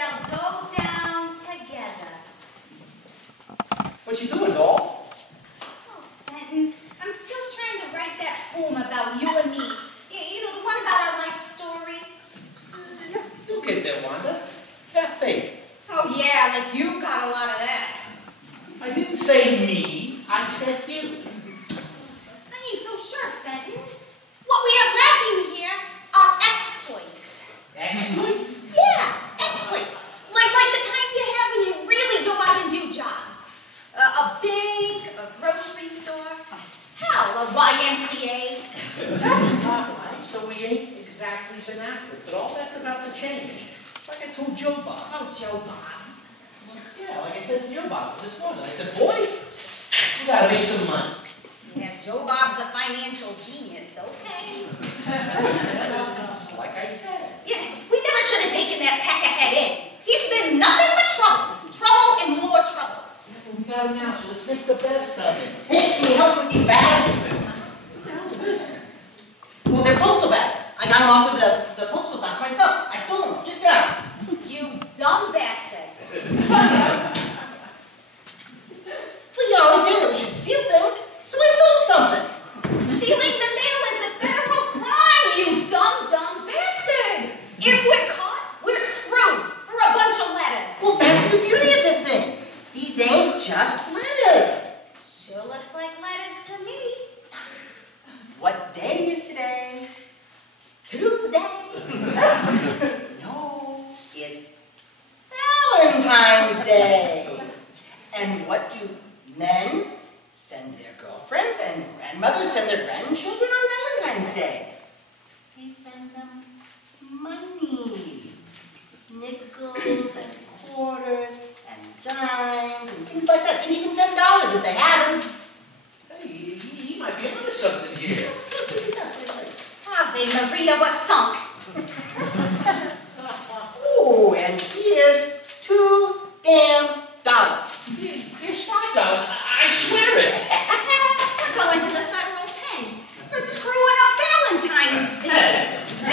they'll go down together. What you doing, doll? Oh, Fenton, I'm still trying to write that poem about you and me. You know, the one about our life story. You'll get there, Wanda. Have faith. Oh, yeah, like you got a lot of that. I didn't say me. I said you. I ain't so sure, Fenton. What we are lacking here are exploits. Exploits? Yeah, exploits. Like the kind you have when you really go out and do jobs. A bank, a grocery store, hell, a YMCA. Alright, so we ain't exactly been after it, but all that's about to change. Like I told Joe Bob. Oh, Joe Bob. Yeah, like I said to Joe Bob this morning. I said, boy, you gotta make some money. Yeah, Joe Bob's a financial genius, okay. Like I said. Yeah, we never should have taken that peck ahead in. He's been nothing but trouble. Trouble and more trouble. Yeah, we got him now, so let's make the best of it. Hey, can you help with these bags? What the hell is this? Well, they're postal bags. I got them off of the postal dock myself. I stole them. Just got them. You dumb bastard. Well, you always say that we should steal things, so I stole something. Stealing the mail is a federal crime, you dumb bastard. If we're caught, we're screwed for a bunch of letters. Well, that's the beauty of the thing. These ain't just letters. Sure looks like letters to me. What day is today? Tuesday. No, it's Valentine's Day. And what do men send their girlfriends and grandmothers send their grandchildren on Valentine's Day? They send them money. Nickels and quarters and dimes and things like that. They'd even send dollars if they had them. Hey, he might be onto something here. Ave Maria was sunk. Oh, and here's $2 damn. Here's $5. I swear it. We're going to the federal pen for screwing up Valentine's Day. I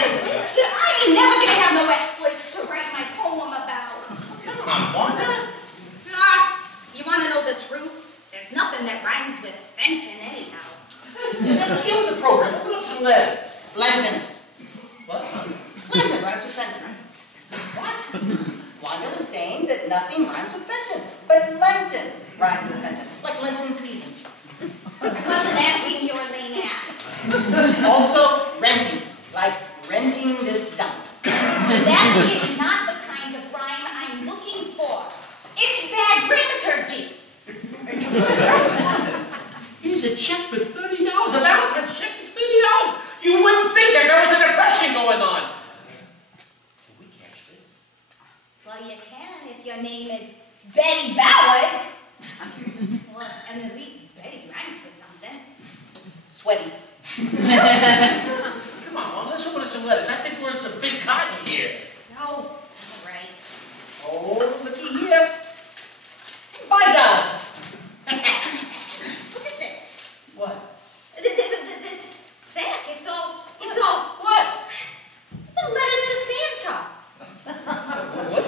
ain't never gonna have no exploits to write my poem about. Come on, Wanda. You wanna know the truth? There's nothing that rhymes with Fenton anyhow. Let's get with the program. Open up some letters. Lenten. What? Lenten rhymes with Fenton. What? Wanda was saying that nothing rhymes with Fenton, but Lenten rhymes with Fenton, like Lenten season. I wasn't asking your lame ass. Also, renting, like renting this dump. That is not the kind of rhyme I'm looking for. It's bad dramaturgy. Here's a check for $30. A Valentine's check for $30. You wouldn't think that there was a depression going on. Can we catch this? Well, you can if your name is Betty Bowers. Well, and at least Betty rhymes with something. Sweaty. Come on, Mom, let's open up some letters. I think we're in some big cotton here. No, all right. Oh, looky here. $5. Look at this. What? This sack, it's all, What? it's all letters to Santa.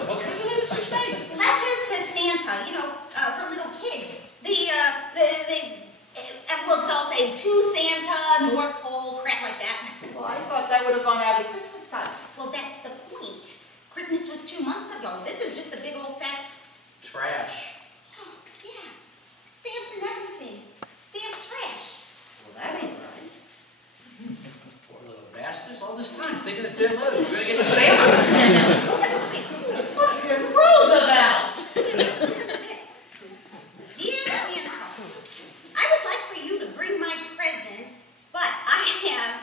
What kind of letters you say? Letters to Santa, you know, for little kids. The envelopes all say to Santa, North Pole, crap like that. Well, I thought that would have gone out at Christmas time. Well, that's the point. Christmas was 2 months ago. This is just a big old sack. Trash. Oh, yeah. Stamped and everything. Stamped trash. Well, that ain't right. Poor little bastards. All this time thinking that their letters were going to get to Santa. Fucking Roosevelt! Listen to this. Dear Santa, I would like for you to bring my presents, but I have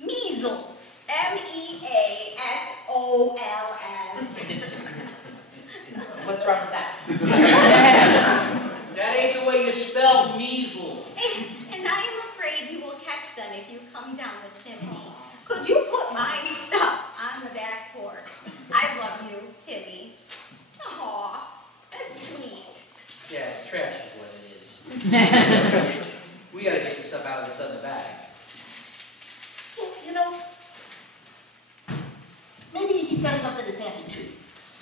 measles. MEASOLS. What's wrong with that? That ain't the way you spell measles. And I am afraid you will catch them if you come down the chimney. Could you put my stuff on the back porch? I love you, Timmy. Aw, that's sweet. Yeah, it's trash is what it is. We got to get this stuff out of this other bag. Well, you know, maybe he sent something to Santa too.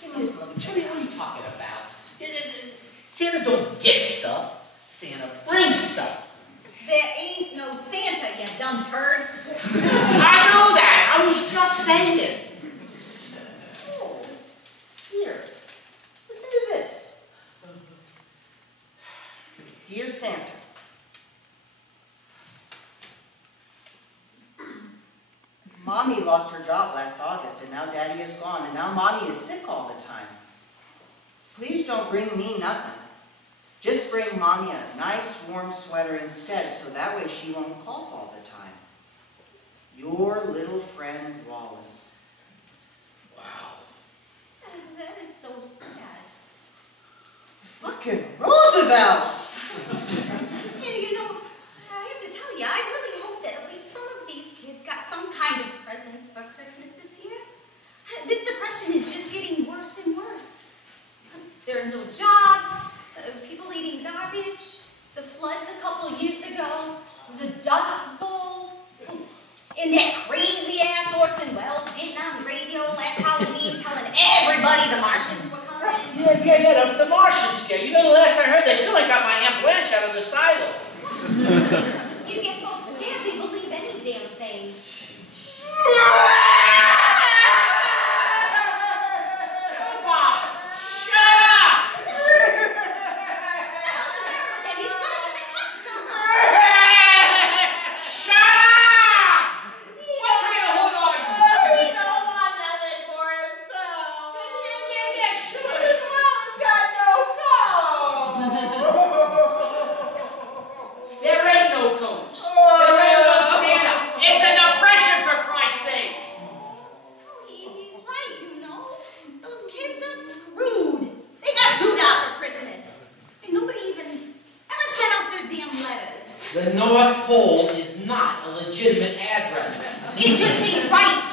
Give me this Jimmy, what are you talking about? Santa don't get stuff. Santa brings stuff. There ain't no Santa, you dumb turd. I know that. I was just saying. Oh, here. Listen to this. Dear Santa, Mommy lost her job last August, and now Daddy is gone, and now Mommy is sick all the time. Please don't bring me nothing. Just bring Mommy a nice warm sweater instead, so that way she won't cough all the time. Your little friend, Wallace. Wow. That is so sad. Fucking Roosevelt! And you know, I have to tell you, I really hope that at least some of these kids got some kind of presents for Christmas this year. This depression is just getting worse and worse. There are no jobs, people eating garbage, the floods a couple years ago, the Dust Bowl, and that crazy-ass Orson Welles getting on the radio last Halloween telling everybody the Martians were coming. Yeah, the Martian scare. You know, the last I heard, they still ain't got my Aunt Blanche out of the silo. You get folks scared, they believe any damn thing. The North Pole is not a legitimate address. It just ain't right.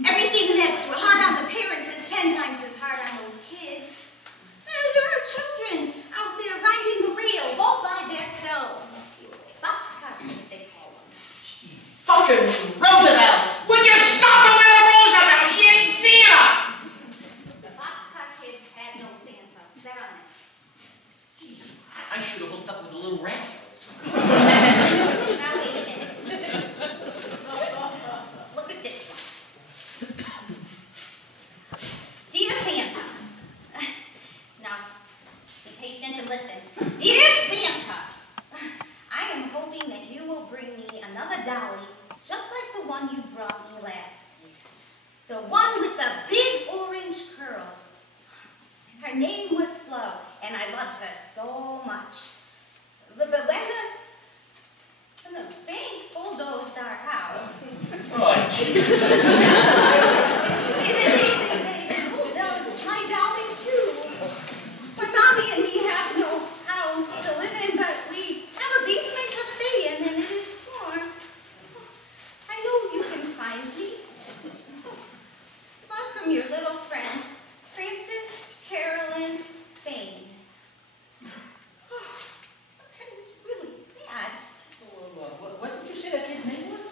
Everything that's hard on the parents is 10 times as hard on those kids. There are children out there riding the rails all by themselves. Boxcar kids, they call them. Fucking Roosevelt! Would you stop it with a Roosevelt? He ain't Santa! The boxcar kids had no Santa. They're on it. Jesus, I should have hooked up with the little rascals. Now wait a minute. Look at this one. Dear Santa. Now, be patient and listen. Dear Santa, I am hoping that you will bring me another dolly just like the one you brought me last year. The one with the big orange curls. Her name was Flo, and I loved her so much. But when the bank bulldozed our house, Oh, Jesus. they bulldozed my dolly too. My mommy and me have no house to live in, but we have a basement to stay in, and it is warm. I know you can find me. Love from your little friend, Frances Carolyn Fane. That is really sad. What did you say that kid's name was?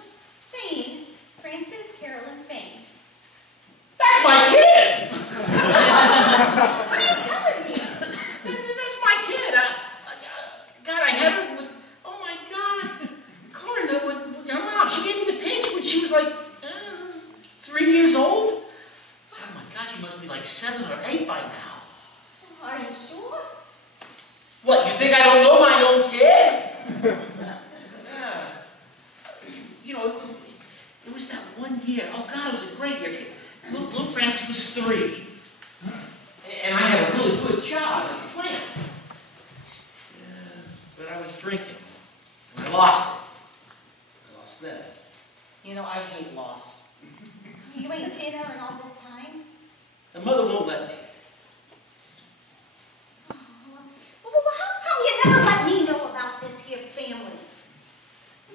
Fane. Frances Carolyn Fane. That's my kid! What are you telling me? That's my kid. God, I had her with, oh my God. Carla, with her mom, she gave me the pinch when she was like 3 years old. Oh my God, she must be like 7 or 8 by now. Are you sure? What, you think I don't know my own kid? Yeah. You know, it was that one year. Oh God, it was a great year. Little Francis was 3. And I had a really good job at the plant. Yeah, but I was drinking. And I lost it. I lost that. You know, I hate loss. You ain't seen her in all this time? The mother won't let me. Well, how's come you never let me know about this here family?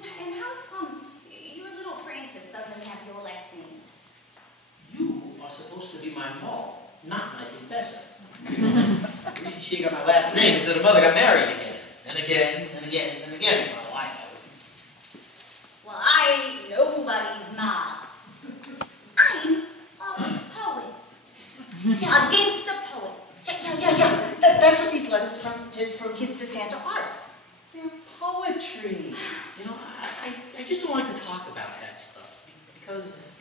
And how's come your little Frances doesn't have your last name? You are supposed to be my mall, not my confessor. The reason she got my last name is that her mother got married again. And again, and again, and again. Well, I know. Well, I ain't nobody's mom. I'm a poet. A gangster poet. letters from kids to Santa are. They're poetry. You know, I just don't like to talk about that stuff because,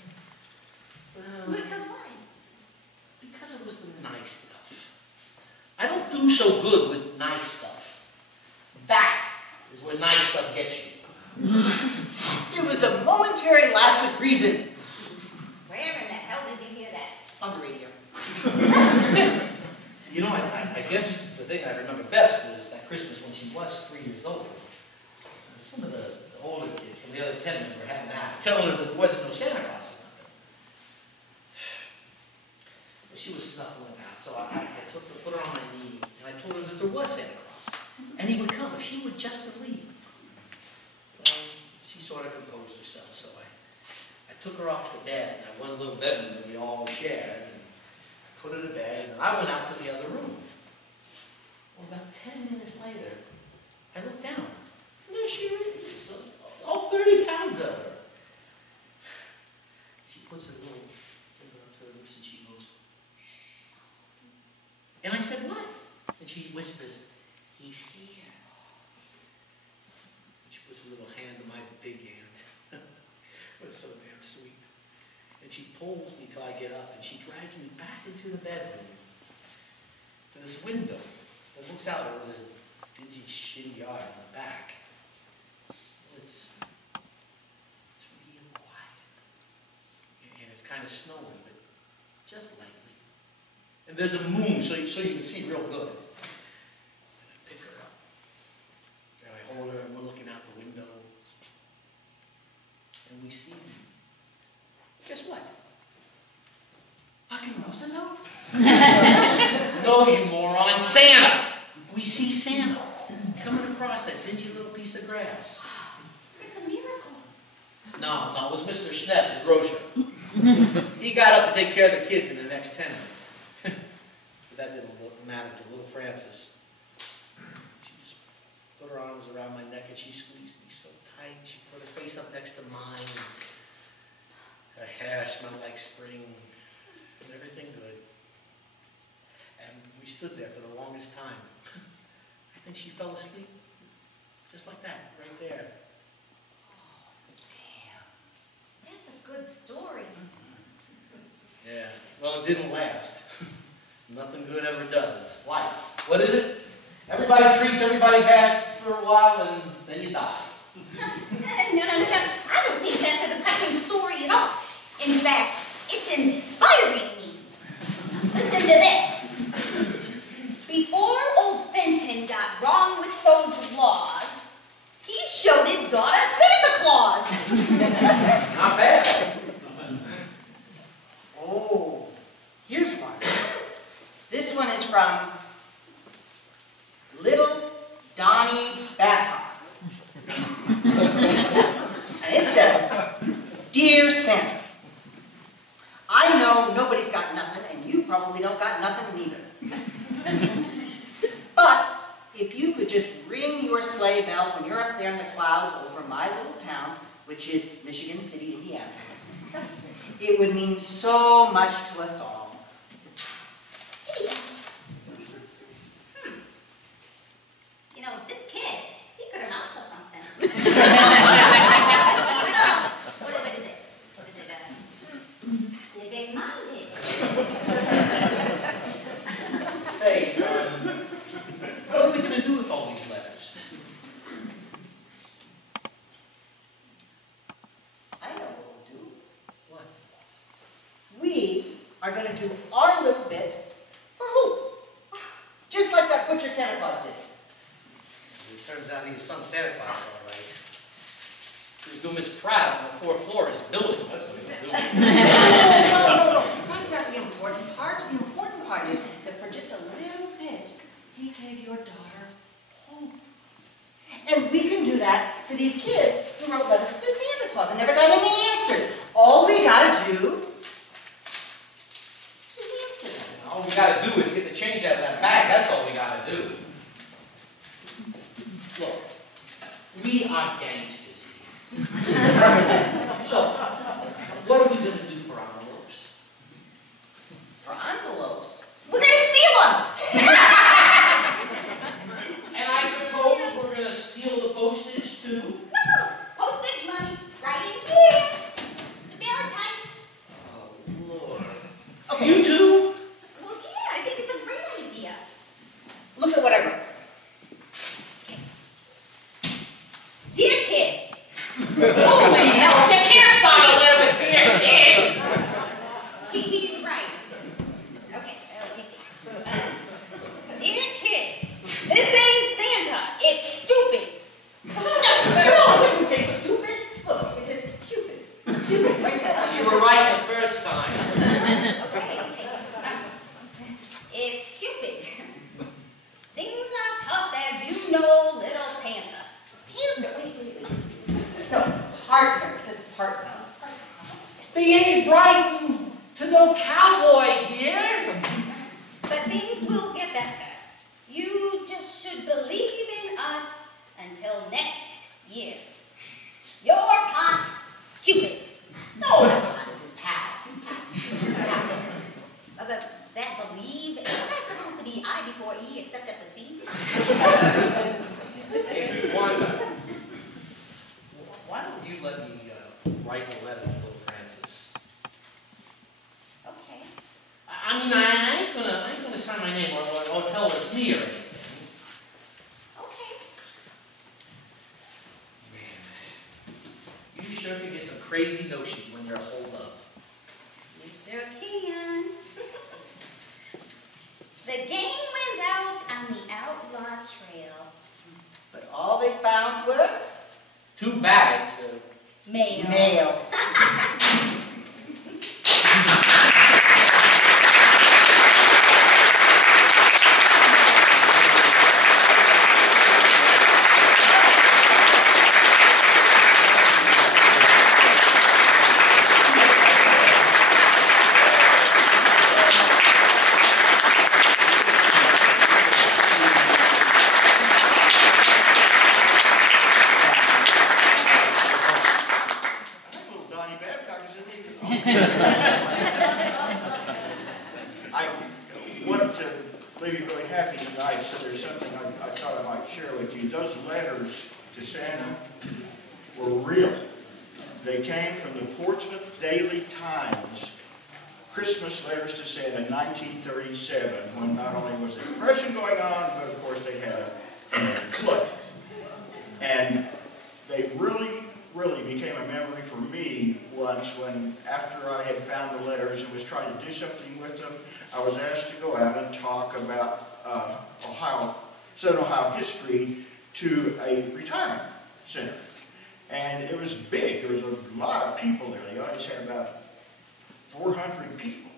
well, Because why? because it was the nice stuff. I don't do so good with nice stuff. That is where nice stuff gets you. It was a momentary lapse of reason. Where in the hell did you hear that? On the radio. You know, I guess the thing I remember best was that Christmas when she was 3 years old. Some of the older kids from the other 10 men were having at it, telling her that there wasn't no Santa Claus or nothing. But she was snuffling about, so I put her on my knee, and I told her that there was Santa Claus, and he would come if she would just believe. Well, she sort of composed herself, so I took her off to bed in that one little bedroom that we all shared, and I put her to bed, and then I went out to the other room. Well, about 10 minutes later, I looked down, and there she is, all 30 pounds of her. She puts her little finger up to her lips, and she goes, and I said, what? And she whispers, he's here. And she puts a little hand in my big hand. It was so damn sweet. And she pulls me till I get up, and she drags me back into the bedroom to this window that looks out over this dingy, shitty yard in the back. It's real quiet. And it's kind of snowing, but just lightly. And there's a moon, so you can see real good. And I pick her up. And I hold her, and we're looking out the window. And we see, guess what? Fucking Roosevelt? No, you moron, Santa! We see Santa coming across that dingy little piece of grass. It's a miracle. No, it was Mr. Schnepp, the grocer. He got up to take care of the kids in the next tenement. But that didn't matter to little Frances. She just put her arms around my neck and she squeezed me so tight. She put her face up next to mine. Her hair smelled like spring and everything good. And we stood there for the longest time. I think she fell asleep. Just like that, right there. That's a good story. Yeah, well, it didn't last. Nothing good ever does. Life. What is it? Everybody treats everybody bad for a while, and then you die. No. I don't think that's a depressing story at all. In fact, it's inspiring me. Listen to this. Before old Fenton got wrong with those laws, he showed his daughter Santa Claus. Not bad. Oh, here's one. This one is from Little Donnie Babcock. And it says, Dear Santa, I know nobody's got nothing, and you probably don't got nothing neither. But if you could just ring your sleigh bells when you're up there in the clouds over my little town, which is Michigan City, Indiana, it would mean so much to us all. Idiot. You know, this kid, he could amount to something. He's what is it? Civic-minded. Say, what are we going to do with all these letters? I know what we'll do. What? We are going to do our little bit for Holt. Just like that butcher Santa Claus did. It turns out he was some Santa Claus, all right. He was doing Miss Pratt on the fourth floor of his building. That's what he was doing. No. That's not the important part. The important part is that for just a little bit, he gave your daughter hope. And we can do that for these kids who wrote letters to Santa Claus and never got any answers. All we gotta do is answer them. All we got to do is get the change out of that bag. That's all we got to do. Look, we are gangsters here. So, what are we going to do for envelopes? For envelopes? We're gonna steal them. believe. Isn't that supposed to be I before E, except at the C? Hey, Wanda, why don't you let me write a letter to little Francis? Okay. I mean, I ain't gonna sign my name or tell her it's me or anything. Okay. Man, you sure can get some crazy notions when you're holed up. You sure can. The gang went out on the outlaw trail. But all they found were 2 bags of Mail. mail. I wanted to leave you really happy tonight, so there's something I thought I might share with you. Those letters to Santa were real. They came from the Portsmouth Daily Times, Christmas letters to Santa, 1937, when not only was the Depression going on, but of course they had a flood. And they really became a memory for me once when, after I had found the letters and was trying to do something with them, I was asked to go out and talk about Southern Ohio history to a retirement center. And it was big. There was a lot of people there. The audience had about 400 people.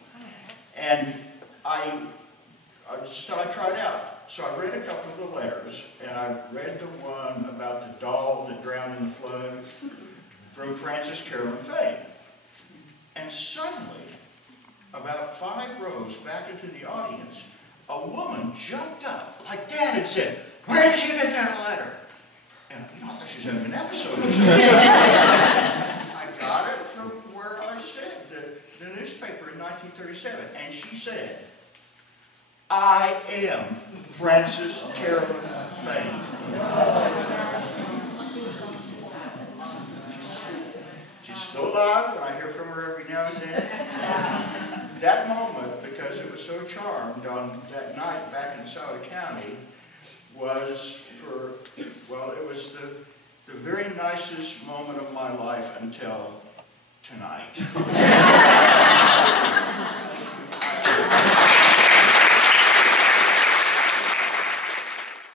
And I just thought I'd try it out. So I read a couple of the letters, and I read the one about the doll that drowned in the flood from Frances Carolyn fame. And suddenly, about 5 rows back into the audience, a woman jumped up like that and said, "Where did you get that letter?" And I thought she was having an episode or something. I got it from where I said, the newspaper in 1937. And she said, "I am Frances Carolyn fame." She's still alive, and I hear from her every now and then. That moment, because it was so charmed on that night back in Sauter County, was it was the very nicest moment of my life until tonight.